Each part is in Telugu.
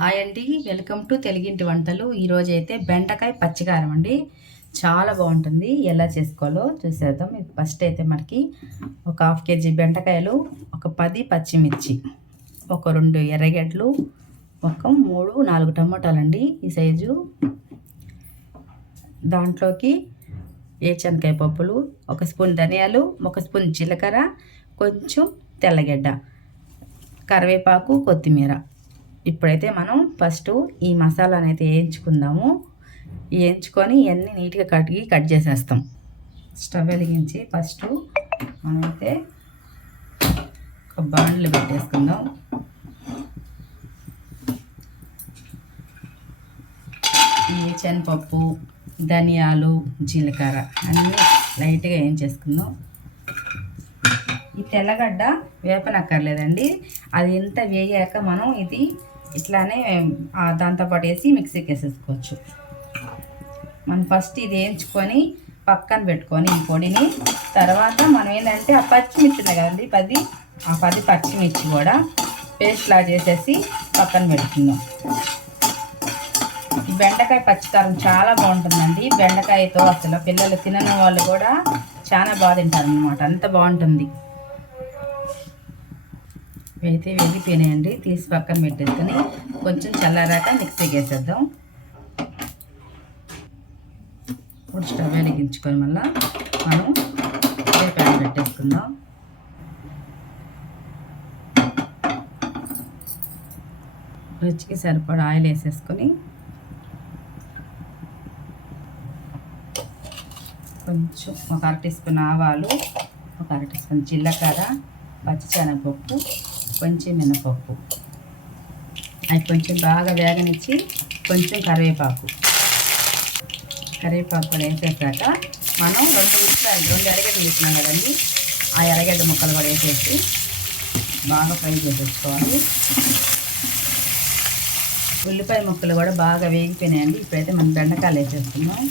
హాయ్ అండి, వెల్కమ్ టు తెలుగింటి వంటలు. ఈరోజు అయితే బెండకాయ పచ్చికారం అండి. చాలా బాగుంటుంది. ఎలా చేసుకోవాలో చూసేద్దాం. ఫస్ట్ అయితే మనకి ఒక 1/2 kg బెండకాయలు, ఒక 10 పచ్చిమిర్చి, ఒక 2 ఎర్రగడ్డలు, ఒక 3-4 టమాటాలండి ఈ సైజు. దాంట్లోకి ఏచనకాయ పప్పులు, 1 స్పూన్ ధనియాలు, 1 స్పూన్ జీలకర్ర, కొంచెం తెల్లగడ్డ, కరివేపాకు, కొత్తిమీర. ఇప్పుడైతే మనం ఫస్ట్ ఈ మసాలాని అయితే వేయించుకుందాము. వేయించుకొని ఇవన్నీ నీట్గా కట్ చేసేస్తాం. స్టవ్ వెలిగించి ఫస్ట్ మనమైతే ఒక బాండ్లు పెట్టేసుకుందాం. ఈ శనగపప్పు, ధనియాలు, జీలకర్ర అన్నీ లైట్గా వేయించేసుకుందాం. ఈ తెల్లగడ్డ వేపనక్కర్లేదండి, అది ఎంత వేయాక మనం ఇది ఇట్లానే దాంతోపాటు వేసి మిక్సీకి వేసేసుకోవచ్చు. మనం ఫస్ట్ ఇది వేయించుకొని పక్కన పెట్టుకొని ఈ పొడిని, తర్వాత మనం ఏంటంటే ఆ పచ్చిమిర్చి ఉన్నాయి కదండి 10 పచ్చిమిర్చి కూడా పేస్ట్లా చేసేసి పక్కన పెట్టుకుందాం. ఈ బెండకాయ పచ్చికారం చాలా బాగుంటుందండి. బెండకాయతో అసలు పిల్లలు తినని వాళ్ళు కూడా చాలా బాగా తింటారు అన్నమాట, అంత బాగుంటుంది. అయితే వేగిపోయినాయండి, తీసి పక్కన పెట్టేసుకొని కొంచెం చల్లారాక మిక్సీకి వేసేద్దాం. ఇప్పుడు స్టవ్ వెలిగించుకొని మళ్ళీ మనం ప్యాన్ పెట్టేసుకుందాం. రుచికి సరిపడా ఆయిల్ వేసేసుకొని కొంచెం ఒక 1/2 టీ స్పూన్ ఆవాలు, ఒక 1/2 టీ స్పూన్ జీలకర్ర, పచ్చిశనగపప్పు, కొంచెం మినపప్పు, అవి కొంచెం బాగా వేగనిచ్చి కొంచెం కరివేపాకు వేసేసాక మనం 2 ఎర్రగడ్డలు వేసినాం కదండి, ఆ ఎర్రగడ్డ ముక్కలు కూడా వేసేసి బాగా ఫ్రై చేసేసుకోవాలి. ఉల్లిపాయ ముక్కలు కూడా బాగా వేగిపోయినాయండి. ఇప్పుడైతే మనం బెండకాయలు వేసేస్తున్నాం.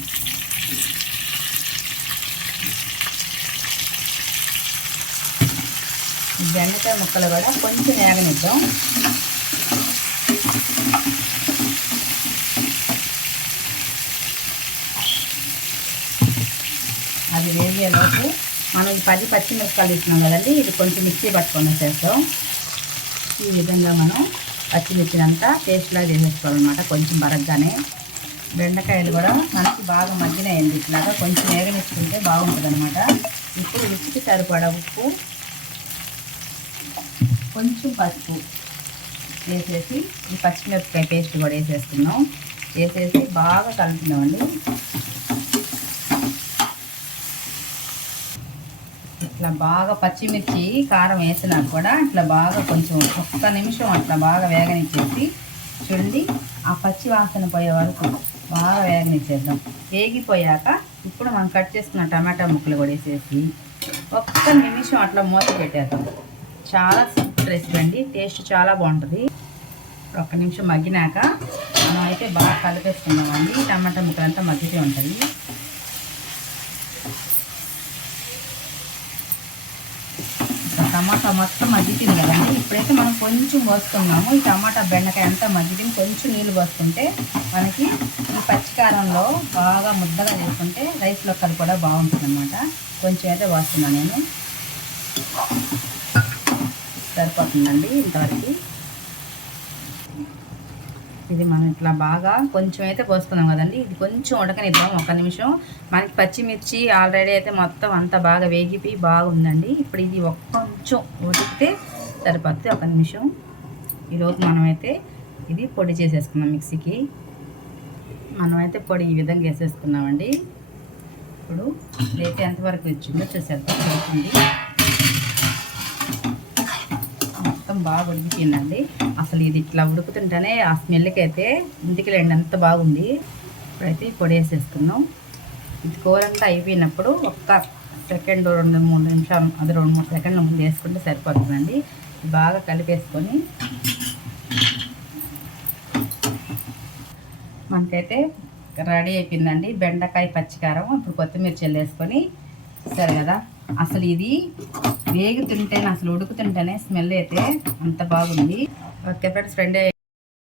బెండకాయ ముక్కలు కూడా కొంచెం వేగనిద్దాం. అది వేగేలోపు మనం 10 పచ్చిమిరపకాయలు ఇస్తున్నాం కదండి, ఇది కొంచెం మిక్సీ పట్టుకొని వేసేస్తాం. ఈ విధంగా మనం పచ్చిమిర్చిని అంతా పేస్ట్లా చేసేసుకోవాలన్నమాట. కొంచెం బరగ్గానే బెండకాయలు కూడా మనకి బాగా మగ్గినాయండి, ఇట్లాగా కొంచెం వేగనిచ్చుకుంటే బాగుంటుంది అనమాట. ఇప్పుడు రుచికి సరిపడా ఉప్పు, కొంచెం పసుపు వేసేసి ఈ పచ్చిమిరపకాయ పేస్ట్ కూడా వేసేస్తున్నాం. వేసేసి బాగా కలుపుతున్నామండి. ఇట్లా బాగా పచ్చిమిర్చి కారం వేసినాక కూడా ఇట్లా బాగా కొంచెం 1 నిమిషం అట్లా బాగా వేగనిచ్చేసి చూడండి, ఆ పచ్చి వాసన పోయే వరకు బాగా వేగనిచ్చేద్దాం. వేగిపోయాక ఇప్పుడు మనం కట్ చేసుకున్న టమాటా ముక్కలు కూడా వేసేసి 1 నిమిషం అట్లా మూత పెట్టేద్దాం. చాలా సింపుల్ రెసిపీ అండి, టేస్ట్ చాలా బాగుంటుంది. 1 నిమిషం మగ్గినాక మనం అయితే బాగా కలిపేసుకుందామండి. టమాటా ముక్కలంతా మగ్గితే ఉంటుంది. టమాటా మొత్తం మగ్గిపోయింది కదండి. ఇప్పుడైతే మనం కొంచెం పోసుకున్నాము. ఈ టమాటా బెండకాయ అంతా మగ్గిపోయింది. కొంచెం నీళ్ళు పోసుకుంటే మనకి ఈ పచ్చికారంలో బాగా ముద్దగా చేసుకుంటే రైస్లో కలిపి కూడా బాగుంటుంది అన్నమాట. కొంచెం అయితే పోస్తున్నాను నేను, సరిపోతుందండి ఇంతవరకు. ఇది మనం ఇట్లా బాగా కొంచెం అయితే పోసుకున్నాం కదండి, ఇది కొంచెం ఉడకనిద్దాం 1 నిమిషం. మనకి పచ్చిమిర్చి ఆల్రెడీ అయితే మొత్తం అంతా బాగా వేగిపోయి బాగుందండి. ఇప్పుడు ఇది కొంచెం ఉడికితే సరిపోతుంది 1 నిమిషం. ఈలోపు మనమైతే ఇది పొడి చేసేసుకున్నాం మిక్సీకి. మనమైతే పొడి ఈ విధంగా వేసేసుకున్నామండి. ఇప్పుడు ఇదైతే ఎంతవరకు వచ్చిందో చూసేద్దాం. అవుతుంది, బాగా ఉడికిపోయిందండి. అసలు ఇది ఇట్లా ఉడుకుతుంటేనే ఆ స్మెల్కి అయితే ఇంటికి లేండి అంత బాగుంది. ఇప్పుడైతే పొడి వేసేసుకున్నాం. ఇది కూర అంతా అయిపోయినప్పుడు 1 సెకండ్ 2-3 నిమిషాలు, అది 2-3 సెకండ్ల ముందు వేసుకుంటే సరిపోతుందండి. బాగా కలిపేసుకొని మనకైతే రెడీ అయిపోయిందండి బెండకాయ పచ్చికారం. ఇప్పుడు కొత్తిమీర చల్లేసుకొని సరే కదా. అసలు ఇది వేగుతుంటేనే, అసలు ఉడుకుతుంటేనే స్మెల్ అయితే అంత బాగుంది. Okay friends,